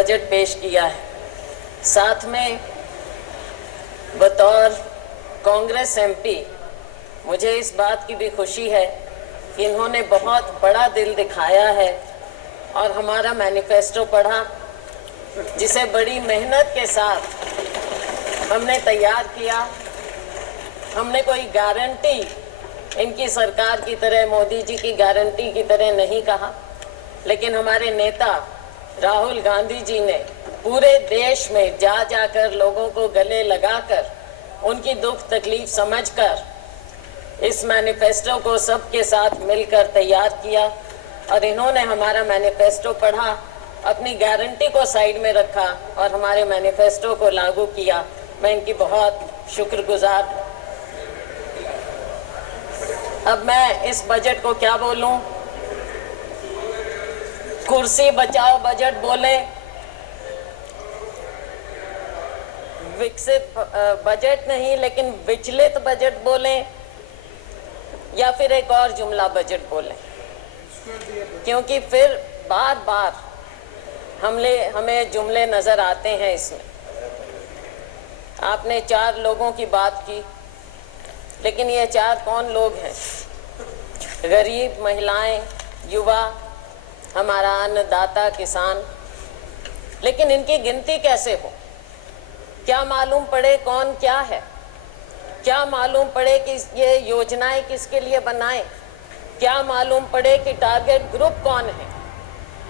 Budget पेश किया है। साथ में बतौर कांग्रेस एमपी मुझे इस बात की भी खुशी है कि इन्होंने बहुत बड़ा दिल दिखाया है और हमारा मैनिफेस्टो पढ़ा, जिसे बड़ी मेहनत के साथ हमने तैयार किया। हमने कोई गारंटी इनकी सरकार की तरह, मोदी जी की गारंटी की तरह नहीं कहा, लेकिन हमारे नेता राहुल गांधी जी ने पूरे देश में जा जाकर लोगों को गले लगाकर उनकी दुख तकलीफ समझकर इस मैनिफेस्टो को सबके साथ मिलकर तैयार किया। और इन्होंने हमारा मैनिफेस्टो पढ़ा, अपनी गारंटी को साइड में रखा और हमारे मैनिफेस्टो को लागू किया। मैं इनकी बहुत शुक्रगुजार। अब मैं इस बजट को क्या बोलूं? कुर्सी बचाओ बजट बोले, विकसित बजट नहीं लेकिन विचलित बजट बोले, या फिर एक और जुमला बजट बोले, क्योंकि फिर बार बार हमें जुमले नजर आते हैं इसमें। आपने 4 लोगों की बात की, लेकिन ये 4 कौन लोग हैं? गरीब, महिलाएं, युवा, हमारा अन्नदाता किसान। लेकिन इनकी गिनती कैसे हो? क्या मालूम पड़े कौन क्या है? क्या मालूम पड़े कि ये योजनाएं किसके लिए बनाएं? क्या मालूम पड़े कि टारगेट ग्रुप कौन है?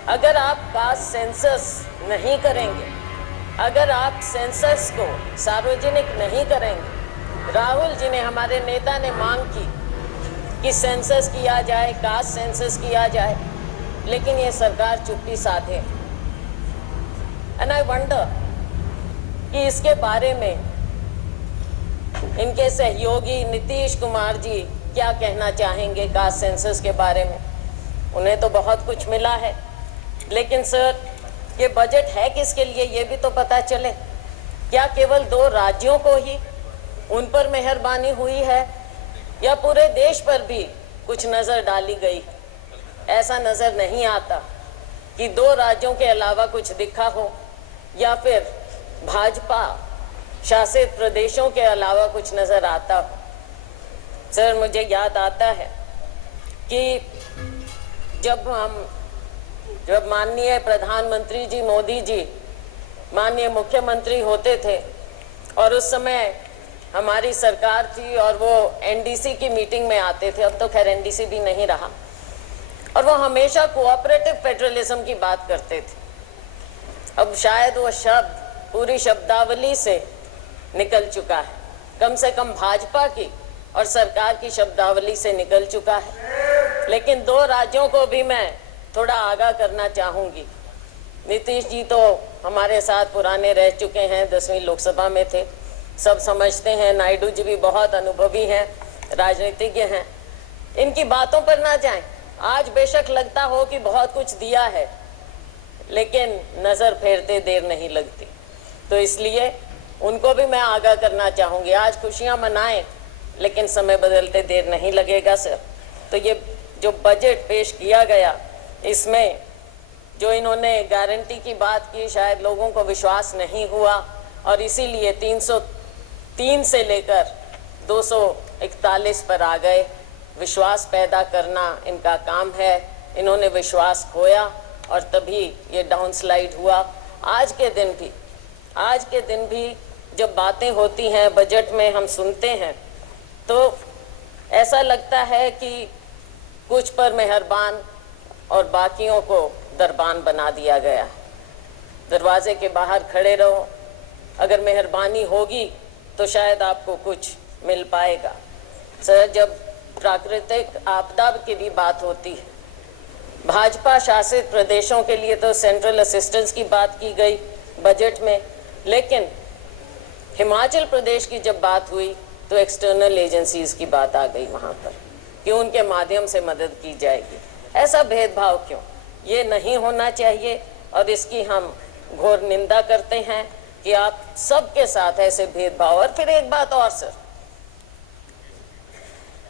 अगर आप कास्ट सेंसस नहीं करेंगे, अगर आप सेंसस को सार्वजनिक नहीं करेंगे, राहुल जी ने, हमारे नेता ने मांग की कि सेंसस किया जाए, कास्ट सेंसस किया जाए, लेकिन ये सरकार चुप्पी साधे। एंड आई वंडर कि इसके बारे में इनके सहयोगी नीतीश कुमार जी क्या कहना चाहेंगे कास्ट सेंसस के बारे में। उन्हें तो बहुत कुछ मिला है, लेकिन सर ये बजट है किसके लिए ये भी तो पता चले। क्या केवल 2 राज्यों को ही उन पर मेहरबानी हुई है, या पूरे देश पर भी कुछ नज़र डाली गई? ऐसा नज़र नहीं आता कि 2 राज्यों के अलावा कुछ दिखा हो, या फिर भाजपा शासित प्रदेशों के अलावा कुछ नज़र आता हो। सर मुझे याद आता है कि जब माननीय प्रधानमंत्री जी मोदी जी माननीय मुख्यमंत्री होते थे और उस समय हमारी सरकार थी और वो एनडीसी की मीटिंग में आते थे, अब तो खैर एनडीसी भी नहीं रहा, और वो हमेशा कोऑपरेटिव फेडरलिज्म की बात करते थे। अब शायद वो शब्द पूरी शब्दावली से निकल चुका है, कम से कम भाजपा की और सरकार की शब्दावली से निकल चुका है। लेकिन 2 राज्यों को भी मैं थोड़ा आगाह करना चाहूँगी। नीतीश जी तो हमारे साथ पुराने रह चुके हैं, 10वीं लोकसभा में थे, सब समझते हैं। नायडू जी भी बहुत अनुभवी हैं, राजनीतिज्ञ हैं। इनकी बातों पर ना जाएं। आज बेशक लगता हो कि बहुत कुछ दिया है, लेकिन नज़र फेरते देर नहीं लगती, तो इसलिए उनको भी मैं आगाह करना चाहूँगी। आज खुशियाँ मनाएं, लेकिन समय बदलते देर नहीं लगेगा सर। तो ये जो बजट पेश किया गया, इसमें जो इन्होंने गारंटी की बात की, शायद लोगों को विश्वास नहीं हुआ और इसीलिए 303 से लेकर 241 पर आ गए। विश्वास पैदा करना इनका काम है। इन्होंने विश्वास खोया और तभी ये डाउनस्लाइड हुआ। आज के दिन भी जब बातें होती हैं बजट में, हम सुनते हैं तो ऐसा लगता है कि कुछ पर मेहरबान और बाकियों को दरबान बना दिया गया। दरवाजे के बाहर खड़े रहो, अगर मेहरबानी होगी तो शायद आपको कुछ मिल पाएगा। सर जब प्राकृतिक आपदा की भी बात होती है, भाजपा शासित प्रदेशों के लिए तो सेंट्रल असिस्टेंस की बात की गई बजट में, लेकिन हिमाचल प्रदेश की जब बात हुई तो एक्सटर्नल एजेंसीज की बात आ गई वहाँ पर कि उनके माध्यम से मदद की जाएगी। ऐसा भेदभाव क्यों? ये नहीं होना चाहिए और इसकी हम घोर निंदा करते हैं कि आप सबके साथ ऐसे भेदभाव। और फिर एक बात और सर,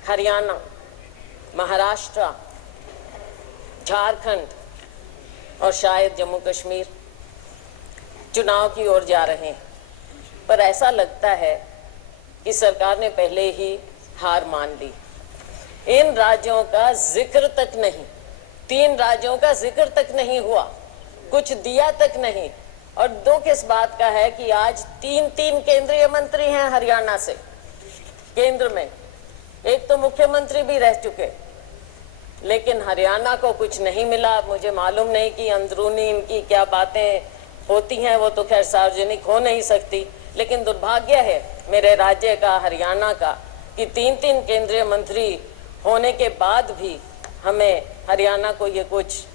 हरियाणा, महाराष्ट्र, झारखंड और शायद जम्मू कश्मीर, चुनाव की ओर जा रहे हैं, पर ऐसा लगता है कि सरकार ने पहले ही हार मान ली। इन राज्यों का जिक्र तक नहीं, 3 राज्यों का जिक्र तक नहीं हुआ, कुछ दिया तक नहीं। और दुख इस बात का है कि आज 3 केंद्रीय मंत्री हैं हरियाणा से केंद्र में, एक तो मुख्यमंत्री भी रह चुके, लेकिन हरियाणा को कुछ नहीं मिला। मुझे मालूम नहीं कि अंदरूनी इनकी क्या बातें होती हैं, वो तो खैर सार्वजनिक हो नहीं सकती, लेकिन दुर्भाग्य है मेरे राज्य का, हरियाणा का, कि 3 केंद्रीय मंत्री होने के बाद भी हमें हरियाणा को ये कुछ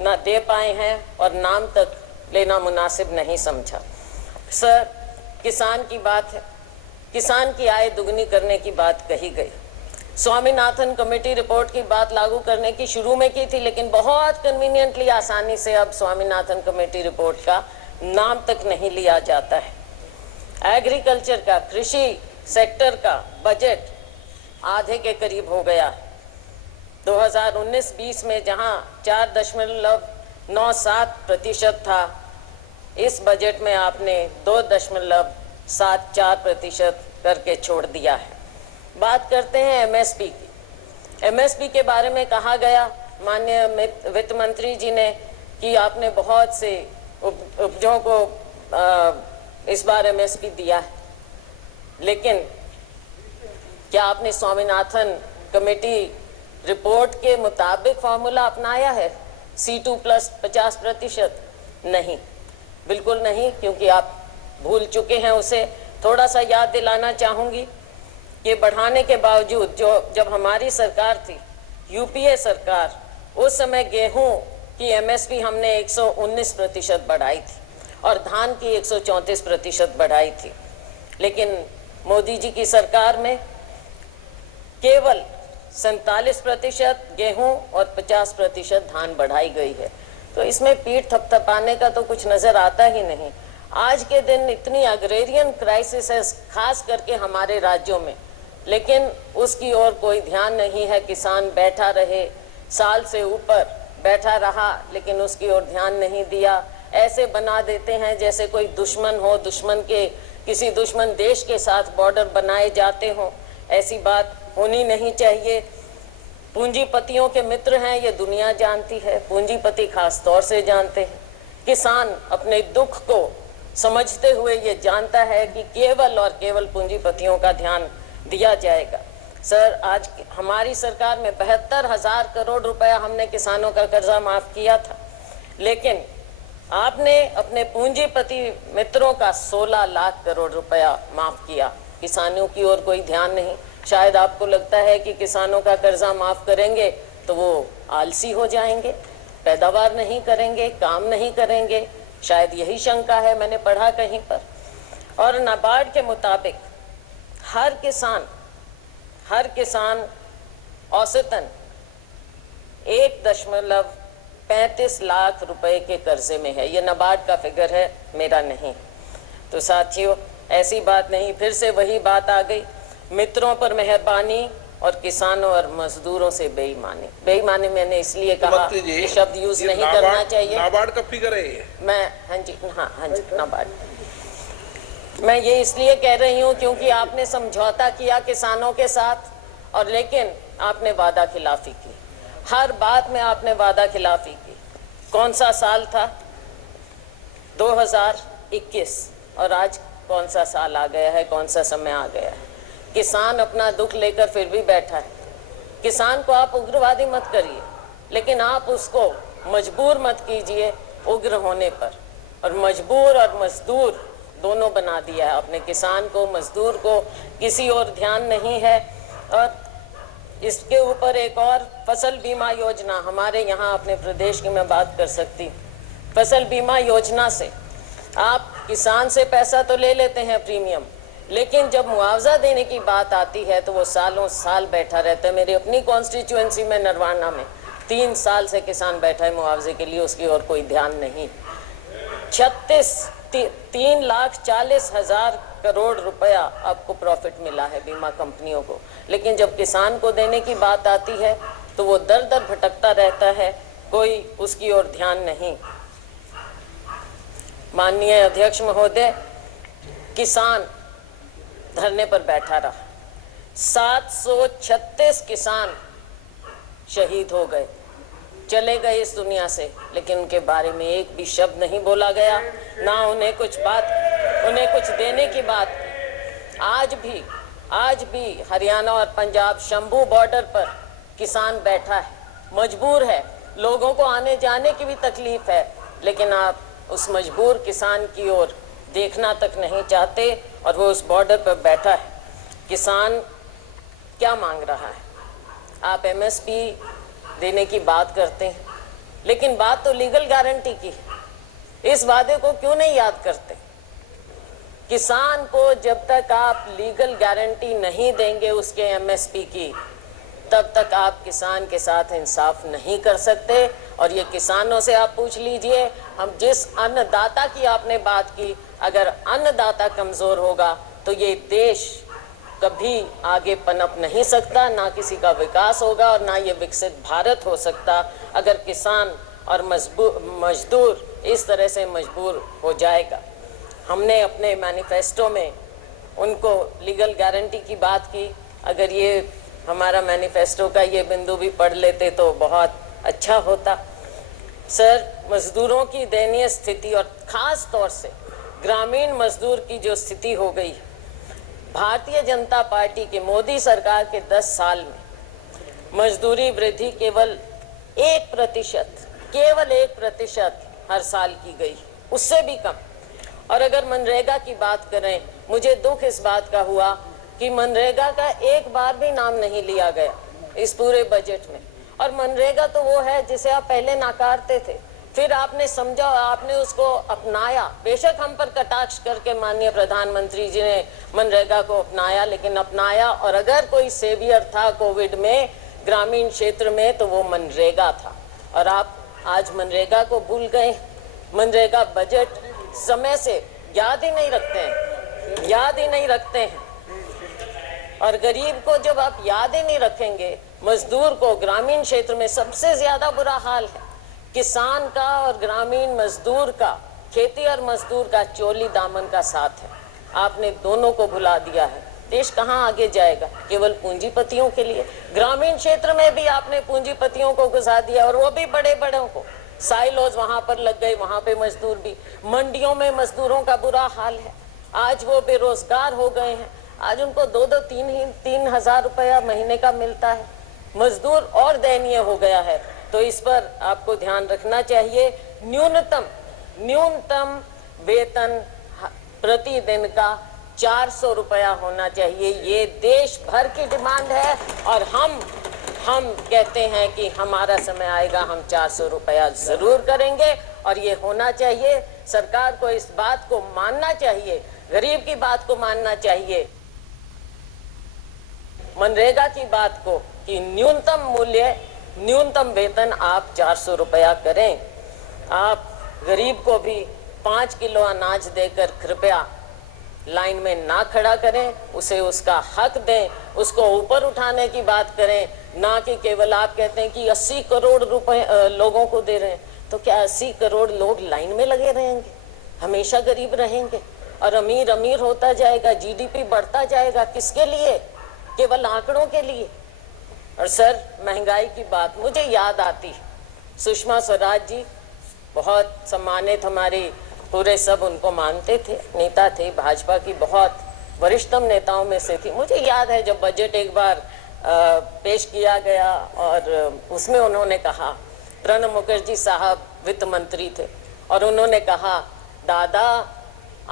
ना दे पाए हैं और नाम तक लेना मुनासिब नहीं समझा। सर, किसान की बात है, किसान की आय दुगनी करने की बात कही गई। स्वामीनाथन कमेटी रिपोर्ट की बात लागू करने की शुरू में की थी, लेकिन बहुत कन्वीनियंटली आसानी से अब स्वामीनाथन कमेटी रिपोर्ट का नाम तक नहीं लिया जाता है। एग्रीकल्चर का, कृषि सेक्टर का बजट आधे के करीब हो गया। 2019-20 में जहां 4.97% था, इस बजट में आपने 2.74% करके छोड़ दिया है। बात करते हैं एमएसपी की। एमएसपी के बारे में कहा गया माननीय वित्त मंत्री जी ने कि आपने बहुत से उपजों को इस बार एमएसपी दिया है, लेकिन क्या आपने स्वामीनाथन कमेटी रिपोर्ट के मुताबिक फॉर्मूला अपनाया है? C2 plus 50%? नहीं, बिल्कुल नहीं, क्योंकि आप भूल चुके हैं उसे। थोड़ा सा याद दिलाना चाहूँगी कि बढ़ाने के बावजूद जब हमारी सरकार थी, यूपीए सरकार, उस समय गेहूं की एमएसपी हमने 119% बढ़ाई थी और धान की 134% बढ़ाई थी, लेकिन मोदी जी की सरकार में केवल 47% गेहूं और 50% धान बढ़ाई गई है। तो इसमें पीठ थपथपाने का तो कुछ नजर आता ही नहीं। आज के दिन इतनी अग्रेरियन क्राइसिस है, खास करके हमारे राज्यों में, लेकिन उसकी ओर कोई ध्यान नहीं है। किसान बैठा रहे, साल से ऊपर बैठा रहा, लेकिन उसकी ओर ध्यान नहीं दिया। ऐसे बना देते हैं जैसे कोई दुश्मन हो, किसी दुश्मन देश के साथ बॉर्डर बनाए जाते हों। ऐसी बात होनी नहीं चाहिए। पूंजीपतियों के मित्र हैं, ये दुनिया जानती है, पूंजीपति खास तौर से जानते हैं। किसान अपने दुख को समझते हुए ये जानता है कि केवल और केवल पूंजीपतियों का ध्यान दिया जाएगा। सर, आज हमारी सरकार में 72,000 करोड़ रुपया हमने किसानों का कर्जा माफ किया था, लेकिन आपने अपने पूंजीपति मित्रों का 16 लाख करोड़ रुपया माफ किया। किसानों की ओर कोई ध्यान नहीं। शायद आपको लगता है कि किसानों का कर्जा माफ करेंगे तो वो आलसी हो जाएंगे, पैदावार नहीं करेंगे, काम नहीं करेंगे, शायद यही शंका है, मैंने पढ़ा कहीं पर। और नाबार्ड के मुताबिक हर किसान औसतन 1.35 लाख रुपए के कर्जे में है। ये नाबार्ड का फिगर है, मेरा नहीं। तो साथियों, ऐसी बात नहीं, फिर से वही बात आ गई, मित्रों पर मेहरबानी और किसानों और मजदूरों से बेईमानी। बेईमानी मैंने इसलिए कहा कि शब्द यूज नहीं करना चाहिए। नाबार्ड का फिगर है ये? मैं हाँ जी, नाबार्ड। मैं ये इसलिए कह रही हूँ क्योंकि आपने समझौता किया किसानों के साथ, और लेकिन आपने वादा खिलाफी की। हर बात में आपने वादा खिलाफी की। कौन सा साल था? 2021, और आज कौन सा साल आ गया है, कौन सा समय आ गया है। किसान अपना दुख लेकर फिर भी बैठा है। किसान को आप उग्रवादी मत करिए, लेकिन आप उसको मजबूर मत कीजिए उग्र होने पर। और मजबूर और मजदूर दोनों बना दिया है आपने, किसान को, मजदूर को, किसी और ध्यान नहीं है। और इसके ऊपर एक और फसल बीमा योजना हमारे यहाँ अपने प्रदेश की मैं बात कर सकती। फसल बीमा योजना से आप किसान से पैसा तो ले लेते हैं प्रीमियम, लेकिन जब मुआवजा देने की बात आती है तो वो सालों साल बैठा रहता है। मेरी अपनी कॉन्स्टिट्यूएंसी में नरवाना में 3 साल से किसान बैठा है मुआवजे के लिए, उसकी ओर कोई ध्यान नहीं। 3,40,000 करोड़ रुपया आपको प्रॉफिट मिला है बीमा कंपनियों को, लेकिन जब किसान को देने की बात आती है तो वो दर दर भटकता रहता है, कोई उसकी ओर ध्यान नहीं। माननीय अध्यक्ष महोदय, किसान धरने पर बैठा रहा। 736 किसान शहीद हो गए, चले गए इस दुनिया से, लेकिन उनके बारे में एक भी शब्द नहीं बोला गया, ना उन्हें कुछ देने की बात। आज भी हरियाणा और पंजाब शंभू बॉर्डर पर किसान बैठा है, मजबूर है, लोगों को आने जाने की भी तकलीफ है, लेकिन आप उस मजबूर किसान की ओर देखना तक नहीं चाहते और वो उस बॉर्डर पर बैठा है। किसान क्या मांग रहा है? आप एमएसपी देने की बात करते हैं, लेकिन बात तो लीगल गारंटी की है। इस वादे को क्यों नहीं याद करते? किसान को जब तक आप लीगल गारंटी नहीं देंगे उसके एमएसपी की, तब तक आप किसान के साथ इंसाफ नहीं कर सकते। और ये किसानों से आप पूछ लीजिए, हम जिस अन्नदाता की आपने बात की, अगर अन्नदाता कमजोर होगा तो ये देश कभी आगे पनप नहीं सकता, ना किसी का विकास होगा और ना ये विकसित भारत हो सकता, अगर किसान और मजदूर इस तरह से मजबूर हो जाएगा। हमने अपने मैनिफेस्टो में उनको लीगल गारंटी की बात की। अगर ये हमारा मैनिफेस्टो का ये बिंदु भी पढ़ लेते तो बहुत अच्छा होता। सर, मजदूरों की दयनीय स्थिति और खास तौर से ग्रामीण मजदूर की जो स्थिति हो गई, भारतीय जनता पार्टी की मोदी सरकार के 10 साल में मजदूरी वृद्धि केवल 1% हर साल की गई, उससे भी कम। और अगर मनरेगा की बात करें, मुझे दुख इस बात का हुआ कि मनरेगा का एक बार भी नाम नहीं लिया गया इस पूरे बजट में। और मनरेगा तो वो है जिसे आप पहले नकारते थे, फिर आपने समझा, आपने उसको अपनाया। बेशक हम पर कटाक्ष करके माननीय प्रधानमंत्री जी ने मनरेगा को अपनाया, लेकिन अपनाया। और अगर कोई सेवियर था कोविड में ग्रामीण क्षेत्र में तो वो मनरेगा था। और आप आज मनरेगा को भूल गए। मनरेगा बजट समय से याद ही नहीं रखते हैं। और गरीब को जब आप याद ही नहीं रखेंगे, मजदूर को ग्रामीण क्षेत्र में सबसे ज्यादा बुरा हाल है। किसान का और ग्रामीण मजदूर का, खेती और मजदूर का चोली दामन का साथ है। आपने दोनों को भुला दिया है। देश कहाँ आगे जाएगा? केवल पूंजीपतियों के लिए। ग्रामीण क्षेत्र में भी आपने पूंजीपतियों को घुसा दिया, और वो भी बड़े बड़ों को। साइलोज वहां पर लग गए, वहां पे मजदूर भी। मंडियों में मजदूरों का बुरा हाल है। आज वो बेरोजगार हो गए हैं। आज उनको 2-3 हजार रुपया महीने का मिलता है। मजदूर और दयनीय हो गया है। तो इस पर आपको ध्यान रखना चाहिए। न्यूनतम वेतन प्रतिदिन का 400 रुपया होना चाहिए। ये देश भर की डिमांड है, और हम कहते हैं कि हमारा समय आएगा, हम 400 रुपया जरूर करेंगे। और ये होना चाहिए। सरकार को इस बात को मानना चाहिए, गरीब की बात को मानना चाहिए, मनरेगा की बात को, कि न्यूनतम वेतन आप 400 रुपया करें। आप गरीब को भी 5 किलो अनाज देकर कृपया लाइन में ना खड़ा करें, उसे उसका हक दें, उसको ऊपर उठाने की बात करें, ना कि केवल आप कहते हैं कि 80 करोड़ रुपए लोगों को दे रहे हैं। तो क्या 80 करोड़ लोग लाइन में लगे रहेंगे? हमेशा गरीब रहेंगे और अमीर होता जाएगा, जीडीपी बढ़ता जाएगा। किसके लिए? केवल आंकड़ों के लिए। और सर, महंगाई की बात मुझे याद आती, सुषमा स्वराज जी बहुत सम्मानित, हमारी पूरे सब उनको मानते थे, नेता थे, भाजपा की बहुत वरिष्ठतम नेताओं में से थी। मुझे याद है जब बजट एक बार पेश किया गया और उसमें उन्होंने कहा, प्रणब मुखर्जी साहब वित्त मंत्री थे, और उन्होंने कहा, दादा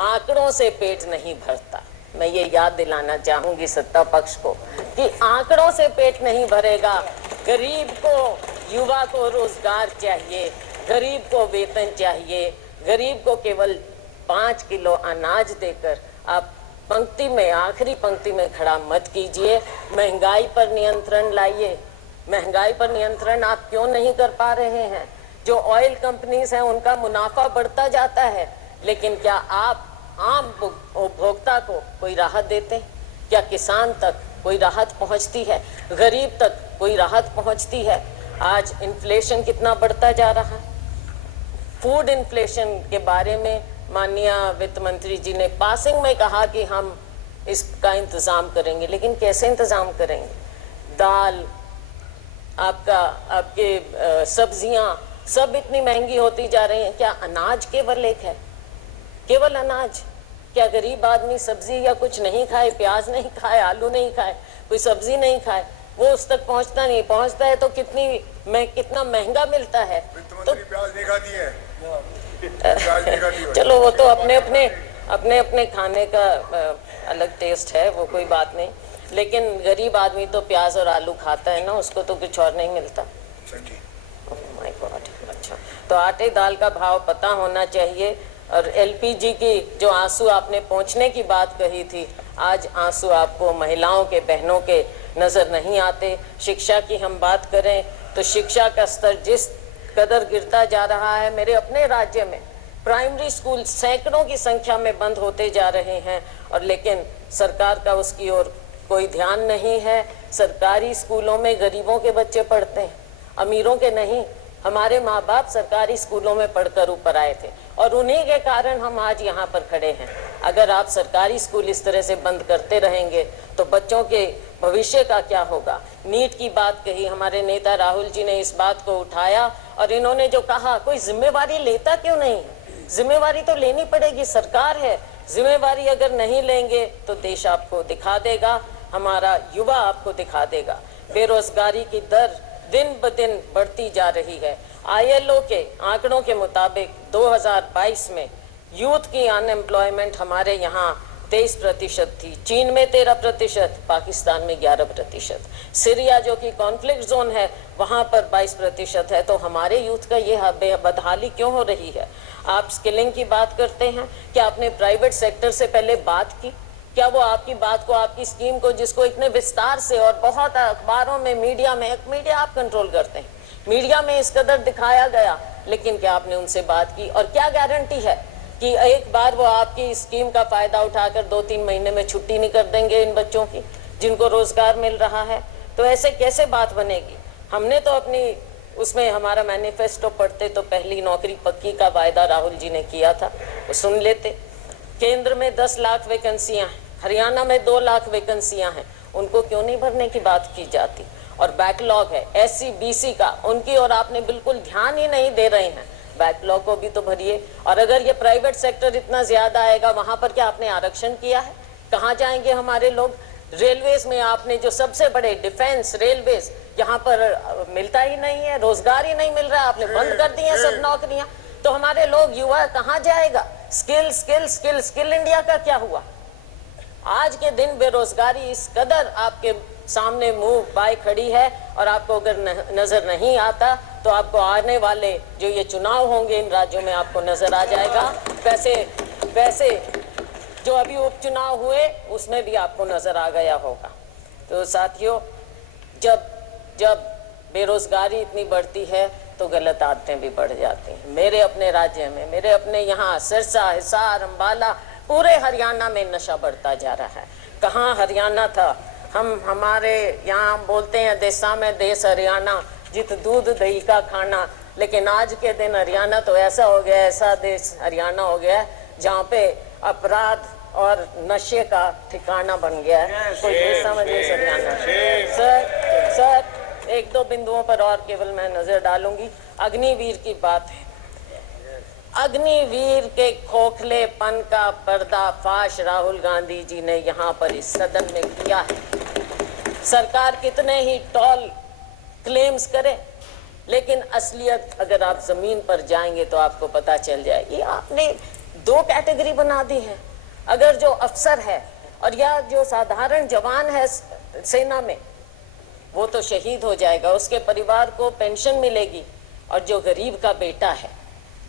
आंकड़ों से पेट नहीं भरता। मैं ये याद दिलाना चाहूंगी सत्ता पक्ष को कि आंकड़ों से पेट नहीं भरेगा। गरीब को, युवा को रोजगार चाहिए, गरीब को वेतन चाहिए। गरीब को केवल 5 किलो अनाज देकर आप पंक्ति में, आखिरी पंक्ति में खड़ा मत कीजिए। महंगाई पर नियंत्रण लाइए। महंगाई पर नियंत्रण आप क्यों नहीं कर पा रहे हैं? जो ऑयल कंपनीज हैं उनका मुनाफा बढ़ता जाता है, लेकिन क्या आप आम उपभोक्ता को कोई राहत देते हैं? क्या किसान तक कोई राहत पहुंचती है? गरीब तक कोई राहत पहुंचती है? आज इन्फ्लेशन कितना बढ़ता जा रहा है। फूड इन्फ्लेशन के बारे में माननीय वित्त मंत्री जी ने पासिंग में कहा कि हम इसका इंतज़ाम करेंगे, लेकिन कैसे इंतज़ाम करेंगे? दाल, आपके सब्जियां सब इतनी महंगी होती जा रही हैं। क्या अनाज केवल एक है? केवल अनाज? क्या गरीब आदमी सब्जी या कुछ नहीं खाए, प्याज नहीं खाए, आलू नहीं खाए, कोई सब्जी नहीं खाए, वो उस तक पहुंचता नहीं? पहुंचता है तो कितना महंगा मिलता है। तो प्याज नहीं खाती है। चलो वो तो अपने अपने खाने का अलग टेस्ट है, वो कोई बात नहीं, लेकिन गरीब आदमी तो प्याज और आलू खाता है ना, उसको तो कुछ और नहीं मिलता। Oh my God. अच्छा, तो आटे दाल का भाव पता होना चाहिए। और एलपीजी की जो आंसू आपने पहुंचने की बात कही थी, आज आंसू आपको महिलाओं के, बहनों के नजर नहीं आते। शिक्षा की हम बात करें तो शिक्षा का स्तर जिस कदर गिरता जा रहा है, मेरे अपने राज्य में प्राइमरी स्कूल सैकड़ों की संख्या में बंद होते जा रहे हैं, और लेकिन सरकार का उसकी ओर कोई ध्यान नहीं है। सरकारी स्कूलों में गरीबों के बच्चे पढ़ते हैं, अमीरों के नहीं। हमारे माँ बाप सरकारी स्कूलों में पढ़कर ऊपर आए थे, और उन्हीं के कारण हम आज यहाँ पर खड़े हैं। अगर आप सरकारी स्कूल इस तरह से बंद करते रहेंगे तो बच्चों के भविष्य का क्या होगा? नीट की बात कही, हमारे नेता राहुल जी ने इस बात को उठाया, और इन्होंने जो कहा, कोई जिम्मेवारी लेता क्यों नहीं? जिम्मेवारी तो लेनी पड़ेगी, सरकार है। जिम्मेवारी अगर नहीं लेंगे तो देश आपको दिखा देगा, हमारा युवा आपको दिखा देगा। बेरोजगारी की दर दिन ब दिन बढ़ती जा रही है। ILO के आंकड़ों के मुताबिक 2022 में यूथ की अनएम्प्लॉयमेंट हमारे यहाँ 23% थी, चीन में 13%, पाकिस्तान में 11%, सीरिया जो कि कॉन्फ्लिक्ट जोन है वहाँ पर 22% है। तो हमारे यूथ का ये बदहाली क्यों हो रही है? आप स्किलिंग की बात करते हैं, क्या आपने प्राइवेट सेक्टर से पहले बात की? क्या वो आपकी बात को, आपकी स्कीम को, जिसको इतने विस्तार से और बहुत अखबारों में, मीडिया आप कंट्रोल करते हैं, मीडिया में इस कदर दिखाया गया, लेकिन क्या आपने उनसे बात की? और क्या गारंटी है कि एक बार वो आपकी स्कीम का फायदा उठाकर 2-3 महीने में छुट्टी नहीं कर देंगे इन बच्चों की जिनको रोजगार मिल रहा है? तो ऐसे कैसे बात बनेगी? हमने तो अपनी उसमें हमारा मैनिफेस्टो पढ़ते तो पहली नौकरी पक्की का वायदा राहुल जी ने किया था, वो सुन लेते। केंद्र में 10 लाख वैकेंसियां हैं, हरियाणा में 2 लाख वैकेंसियां हैं, उनको क्यों नहीं भरने की बात की जाती? और बैकलॉग है SC BC का, उनकी और आपने बिल्कुल ध्यान ही नहीं दे रहे हैं। बैकलॉग को भी तो भरिए। और अगर ये प्राइवेट सेक्टर इतना ज्यादा आएगा, वहां पर क्या आपने आरक्षण किया है? कहाँ जाएंगे हमारे लोग? रेलवेज में आपने जो सबसे बड़े डिफेंस रेलवेज, यहाँ पर मिलता ही नहीं है, रोजगार ही नहीं मिल रहा, आपने बंद कर दी है सब नौकरियां। तो हमारे लोग, युवा कहाँ जाएगा? Skill skill skill skill India का क्या हुआ? आज के दिन बेरोजगारी इस कदर आपके सामने मुंह बाय खड़ी है, और आपको अगर नजर नहीं आता तो आपको आने वाले जो ये चुनाव होंगे इन राज्यों में आपको नजर आ जाएगा। वैसे जो अभी उपचुनाव हुए उसमें भी आपको नजर आ गया होगा। तो साथियों, जब बेरोजगारी इतनी बढ़ती है तो गलत आदतें भी बढ़ जाती हैं। मेरे अपने राज्य में, मेरे अपने यहाँ सिरसा, हिसार, अम्बाला, पूरे हरियाणा में नशा बढ़ता जा रहा है। कहाँ हरियाणा था? हमारे यहाँ बोलते हैं देशा में देश हरियाणा, जित दूध दही का खाना। लेकिन आज के दिन हरियाणा तो ऐसा हो गया, ऐसा देश हरियाणा हो गया है जहाँ पे अपराध और नशे का ठिकाना बन गया है। कोई देशा में देश हरियाणा। सर 1-2 बिंदुओं पर और केवल मैं नजर डालूंगी। अग्निवीर की बात है। अग्निवीर के खोखलेपन का पर्दाफाश राहुल गांधी जी ने यहाँ पर इस सदन में किया है। सरकार कितने ही टॉल क्लेम्स करे, लेकिन असलियत अगर आप जमीन पर जाएंगे तो आपको पता चल जाएगी। आपने 2 कैटेगरी बना दी है। अगर जो अफसर है और या जो साधारण जवान है सेना में, वो तो शहीद हो जाएगा, उसके परिवार को पेंशन मिलेगी। और जो गरीब का बेटा है,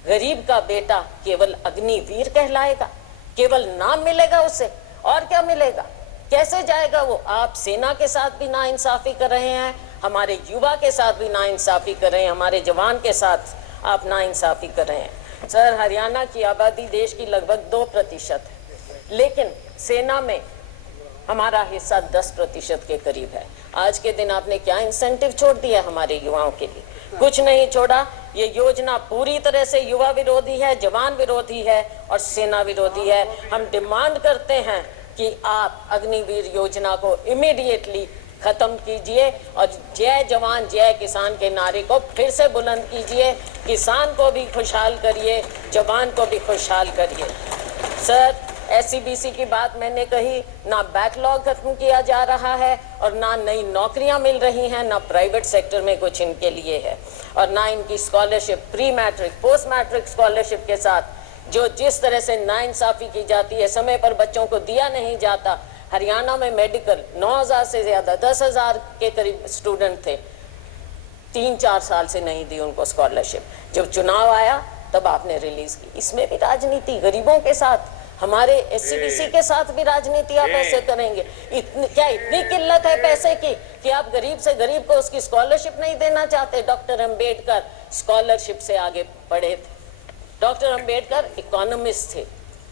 गरीब का बेटा केवल अग्निवीर कहलाएगा, केवल नाम मिलेगा उसे, और क्या मिलेगा? कैसे जाएगा वो? आप सेना के साथ भी नाइंसाफी कर रहे हैं, हमारे युवा के साथ भी नाइंसाफी कर रहे हैं, हमारे जवान के साथ आप नाइंसाफी कर रहे हैं। सर, हरियाणा की आबादी देश की लगभग 2% है, लेकिन सेना में हमारा हिस्सा 10% के करीब है। आज के दिन आपने क्या इंसेंटिव छोड़ दिया हमारे युवाओं के लिए? कुछ नहीं छोड़ा। ये योजना पूरी तरह से युवा विरोधी है, जवान विरोधी है और सेना विरोधी है। हम डिमांड करते हैं कि आप अग्निवीर योजना को इमीडिएटली खत्म कीजिए और जय जवान जय किसान के नारे को फिर से बुलंद कीजिए। किसान को भी खुशहाल करिए, जवान को भी खुशहाल करिए। सर, SCBC की बात मैंने कही, ना बैकलॉग खत्म किया जा रहा है और ना नई नौकरियां मिल रही हैं, ना प्राइवेट सेक्टर में कुछ इनके लिए है, और ना इनकी scholarship, pre matric post matric scholarship के साथ जो जिस तरह से नाइंसाफी की जाती है, समय पर बच्चों को दिया नहीं जाता। हरियाणा में मेडिकल 9,000 से ज्यादा 10,000 के करीब स्टूडेंट थे, 3-4 साल से नहीं दी उनको स्कॉलरशिप। जब चुनाव आया तब आपने रिलीज की। इसमें भी राजनीति, गरीबों के साथ, हमारे SCBC के साथ भी राजनीति आप ऐसे करेंगे? क्या इतनी किल्लत है पैसे की कि आप गरीब से गरीब को उसकी स्कॉलरशिप नहीं देना चाहते? डॉक्टर अंबेडकर स्कॉलरशिप से आगे बढ़े थे। डॉक्टर अंबेडकर इकोनॉमिस्ट थे,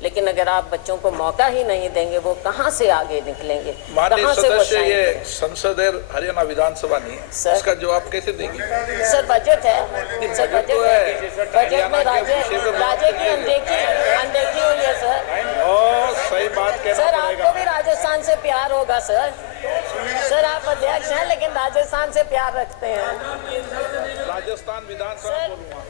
लेकिन अगर आप बच्चों को मौका ही नहीं देंगे, वो कहाँ से आगे निकलेंगे? माननीय सदस्य, ये संसद है, हरियाणा विधानसभा नहीं है सर। इसका जवाब कैसे देंगे? सर, बजट है सर, बजट है, बजट में राज्य की अनदेखी हुई है सर। सही बात कहना सर, आपको भी राजस्थान से प्यार होगा सर। सर, आप अध्यक्ष हैं लेकिन राजस्थान से प्यार रखते हैं। राजस्थान विधानसभा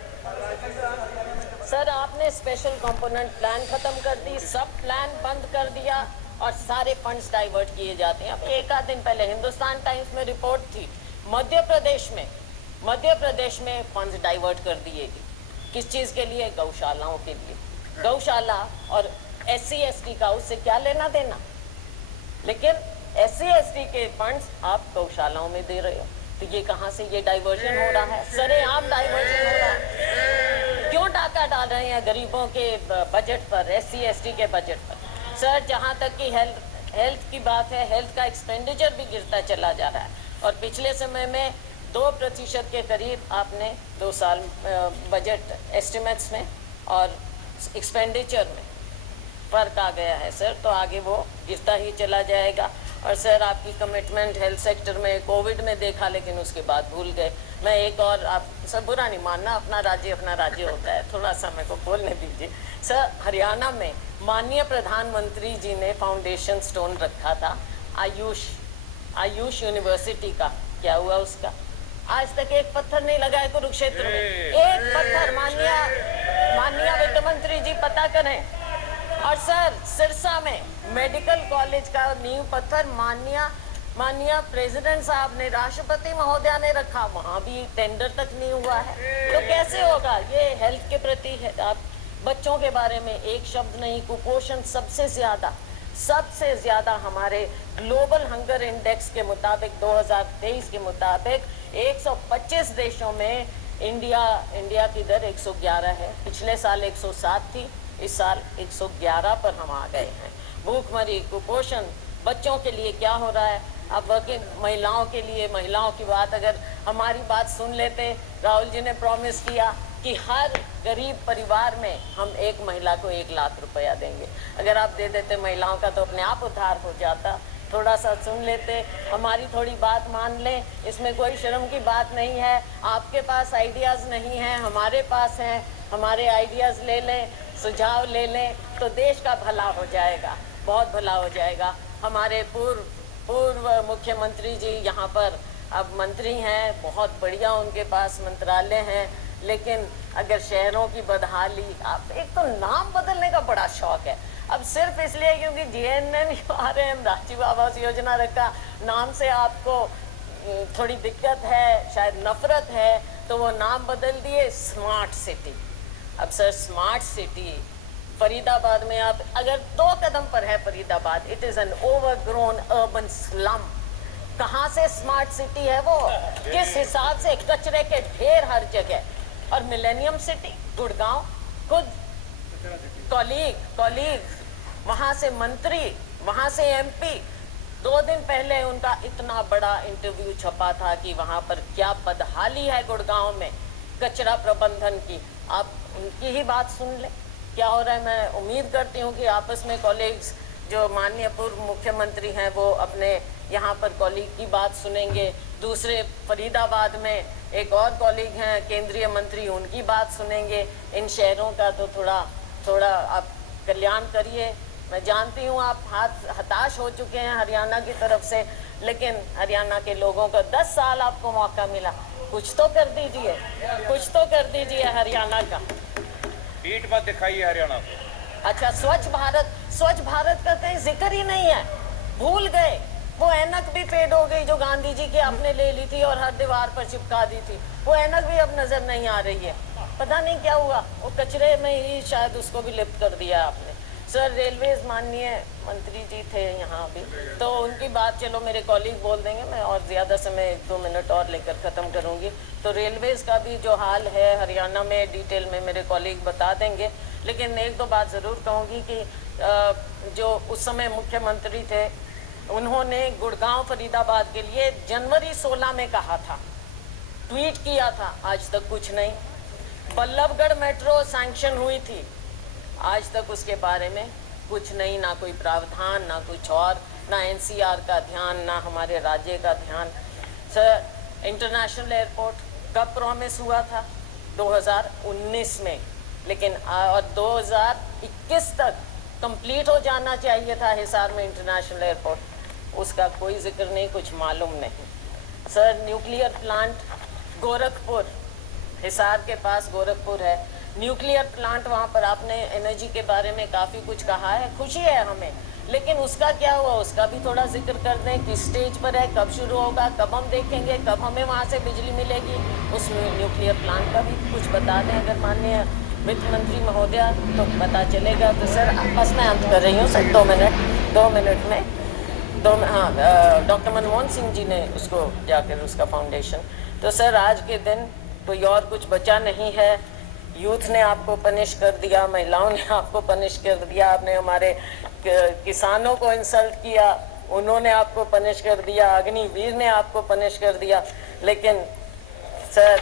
सर, आपने स्पेशल कंपोनेंट प्लान खत्म कर दी, सब प्लान बंद कर दिया और सारे फंड्स डाइवर्ट किए जाते हैं। अब एक आध दिन पहले हिंदुस्तान टाइम्स में रिपोर्ट थी, मध्य प्रदेश में फंड्स डाइवर्ट कर दिए गए। किस चीज़ के लिए? गौशालाओं के लिए। गौशाला और SC/ST का उससे क्या लेना देना? लेकिन SC/ST के फंड्स आप गौशालाओं में दे रहे हो, तो ये कहाँ से ये डाइवर्जन हो रहा है? सरेआम डाइवर्जन हो रहा है। क्यों डाका डाल रहे हैं गरीबों के बजट पर, SC/ST के बजट पर? सर, जहाँ तक कि हेल्थ की बात है, हेल्थ का एक्सपेंडिचर भी गिरता चला जा रहा है और पिछले समय में 2% के करीब आपने 2 साल बजट एस्टिमेट्स में और एक्सपेंडिचर में फर्क आ गया है सर, तो आगे वो गिरता ही चला जाएगा। और सर, आपकी कमिटमेंट हेल्थ सेक्टर में कोविड में देखा, लेकिन उसके बाद भूल गए। मैं एक और, आप सर बुरा नहीं मानना, अपना राज्य होता है, थोड़ा सा मेरे को बोलने दीजिए। सर, हरियाणा में माननीय प्रधानमंत्री जी ने फाउंडेशन स्टोन रखा था आयुष यूनिवर्सिटी का, क्या हुआ उसका? आज तक एक पत्थर नहीं लगा है कुरुक्षेत्र में, एक पत्थर। माननीय वित्त मंत्री जी पता करें। और सर, सिरसा में मेडिकल कॉलेज का नींव पत्थर माननीय प्रेसिडेंट साहब ने, राष्ट्रपति महोदया ने रखा, वहाँ भी टेंडर तक नहीं हुआ है, तो कैसे होगा? ये हेल्थ के प्रति है। आप बच्चों के बारे में एक शब्द नहीं। कुपोषण सबसे ज्यादा हमारे ग्लोबल हंगर इंडेक्स के मुताबिक 2023 के मुताबिक 125 देशों में इंडिया की दर 111 है। पिछले साल 107 थी, इस साल 111 पर हम आ गए हैं। भूखमरी, कुपोषण, बच्चों के लिए क्या हो रहा है? अब वर्किंग महिलाओं के लिए, महिलाओं की बात अगर हमारी बात सुन लेते, राहुल जी ने प्रॉमिस किया कि हर गरीब परिवार में हम एक महिला को 1 लाख रुपया देंगे। अगर आप दे देते महिलाओं का तो अपने आप उद्धार हो जाता। थोड़ा सा सुन लेते, हमारी थोड़ी बात मान लें, इसमें कोई शर्म की बात नहीं है। आपके पास आइडियाज़ नहीं हैं, हमारे पास हैं, हमारे आइडियाज़ ले लें, सुझाव ले लें, तो देश का भला हो जाएगा, बहुत भला हो जाएगा। हमारे पूर्व मुख्यमंत्री जी यहाँ पर अब मंत्री हैं, बहुत बढ़िया उनके पास मंत्रालय हैं, लेकिन अगर शहरों की बदहाली, आप एक तो नाम बदलने का बड़ा शौक है, अब सिर्फ इसलिए क्योंकि GNRM राष्ट्रीय आवास योजना रखा, नाम से आपको थोड़ी दिक्कत है, शायद नफरत है, तो वो नाम बदल दिए स्मार्ट सिटी। अब सर, स्मार्ट सिटी फरीदाबाद में आप अगर 2 कदम पर है Faridabad, it is an overgrown urban slum. कहाँ से स्मार्ट सिटी है वो? किस हिसाब से? कचरे के ढेर हर जगह। और मिलेनियम सिटी गुड़गांव, खुद कॉलीग वहाँ से मंत्री, वहाँ से MP, 2 दिन पहले उनका इतना बड़ा इंटरव्यू छपा था कि वहाँ पर क्या बदहाली है गुड़गांव में कचरा प्रबंधन की। आप उनकी ही बात सुन लें क्या हो रहा है। मैं उम्मीद करती हूँ कि आपस में कॉलेग्स जो माननीय पूर्व मुख्यमंत्री हैं वो अपने यहाँ पर कॉलीग की बात सुनेंगे, दूसरे फरीदाबाद में एक और कॉलीग हैं केंद्रीय मंत्री, उनकी बात सुनेंगे। इन शहरों का तो थोड़ा आप कल्याण करिए। मैं जानती हूँ आप हताश हो चुके हैं हरियाणा की तरफ से, लेकिन हरियाणा के लोगों को 10 साल आपको मौका मिला, कुछ तो कर दीजिए, कुछ तो कर दीजिए हरियाणा का। पीठ मत दिखाइए हरियाणा को। अच्छा, स्वच्छ भारत का कहीं जिक्र ही नहीं है, भूल गए। वो ऐनक भी पेड हो गई जो गांधी जी की आपने ले ली थी और हर दीवार पर चिपका दी थी, वो ऐनक भी अब नजर नहीं आ रही है। पता नहीं क्या हुआ, वो कचरे में ही शायद उसको भी लिप्त कर दिया आपने। सर, रेलवेज माननीय मंत्री जी थे यहाँ भी, तो उनकी बात चलो मेरे कॉलीग बोल देंगे, मैं और ज़्यादा समय 1-2 मिनट और लेकर ख़त्म करूँगी। तो रेलवेज का भी जो हाल है हरियाणा में डिटेल में मेरे कॉलीग बता देंगे, लेकिन 1-2 बात ज़रूर कहूँगी कि जो उस समय मुख्यमंत्री थे उन्होंने गुड़गांव फरीदाबाद के लिए जनवरी 16 में कहा था, ट्वीट किया था, आज तक कुछ नहीं। बल्लभगढ़ मेट्रो सैंक्शन हुई थी, आज तक उसके बारे में कुछ नहीं, ना कोई प्रावधान, ना कुछ और, ना एनसीआर का ध्यान, ना हमारे राज्य का ध्यान। सर, इंटरनेशनल एयरपोर्ट कब प्रॉमिस हुआ था? 2019 में, लेकिन और 2021 तक कंप्लीट हो जाना चाहिए था हिसार में इंटरनेशनल एयरपोर्ट, उसका कोई जिक्र नहीं, कुछ मालूम नहीं। Sir, nuclear plant Gorakhpur, Hisar के पास गोरखपुर है, न्यूक्लियर प्लांट, वहाँ पर आपने एनर्जी के बारे में काफ़ी कुछ कहा है, खुशी है हमें, लेकिन उसका क्या हुआ, उसका भी थोड़ा जिक्र कर दें, किस स्टेज पर है, कब शुरू होगा, कब हम देखेंगे, कब हमें वहाँ से बिजली मिलेगी, उस न्यूक्लियर प्लांट का भी कुछ बता दें अगर माननीय वित्त मंत्री महोदया, तो पता चलेगा। तो सर, बस मैं अंत कर रही हूँ सर, 2 मिनट में डॉक्टर मनमोहन सिंह जी ने उसको जाकर उसका फाउंडेशन, तो सर आज के दिन कोई और कुछ बचा नहीं है। यूथ ने आपको पनिश कर दिया, महिलाओं ने आपको पनिश कर दिया, आपने हमारे किसानों को इंसल्ट किया, उन्होंने आपको पनिश कर दिया, अग्निवीर ने आपको पनिश कर दिया, लेकिन सर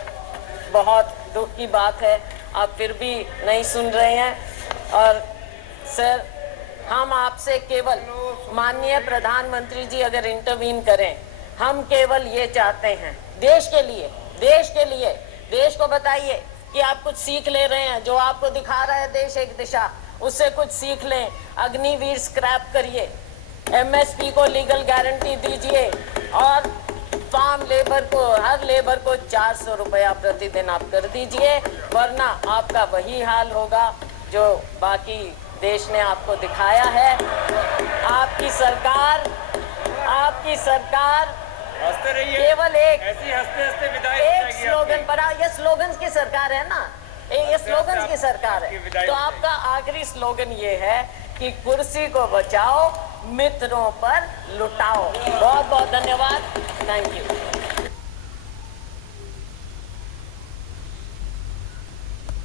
बहुत दुख की बात है आप फिर भी नहीं सुन रहे हैं। और सर, हम आपसे केवल माननीय प्रधानमंत्री जी अगर इंटरवीन करें, हम केवल ये चाहते हैं देश के लिए देश को बताइए कि आप कुछ सीख ले रहे हैं, जो आपको दिखा रहा है देश एक दिशा, उससे कुछ सीख लें। अग्निवीर स्क्रैप करिए, एमएसपी को लीगल गारंटी दीजिए और फार्म लेबर को, हर लेबर को 400 रुपया प्रतिदिन आप कर दीजिए, वरना आपका वही हाल होगा जो बाकी देश ने आपको दिखाया है। आपकी सरकार हंसते रहिए, केवल एक ऐसी हंसते विदाई एक स्लोगन पर, ये स्लोगन्स की सरकार है ना, ये स्लोगन्स की सरकार है, तो आपका आखिरी स्लोगन ये है कि कुर्सी को बचाओ, मित्रों पर लुटाओ। बहुत बहुत धन्यवाद।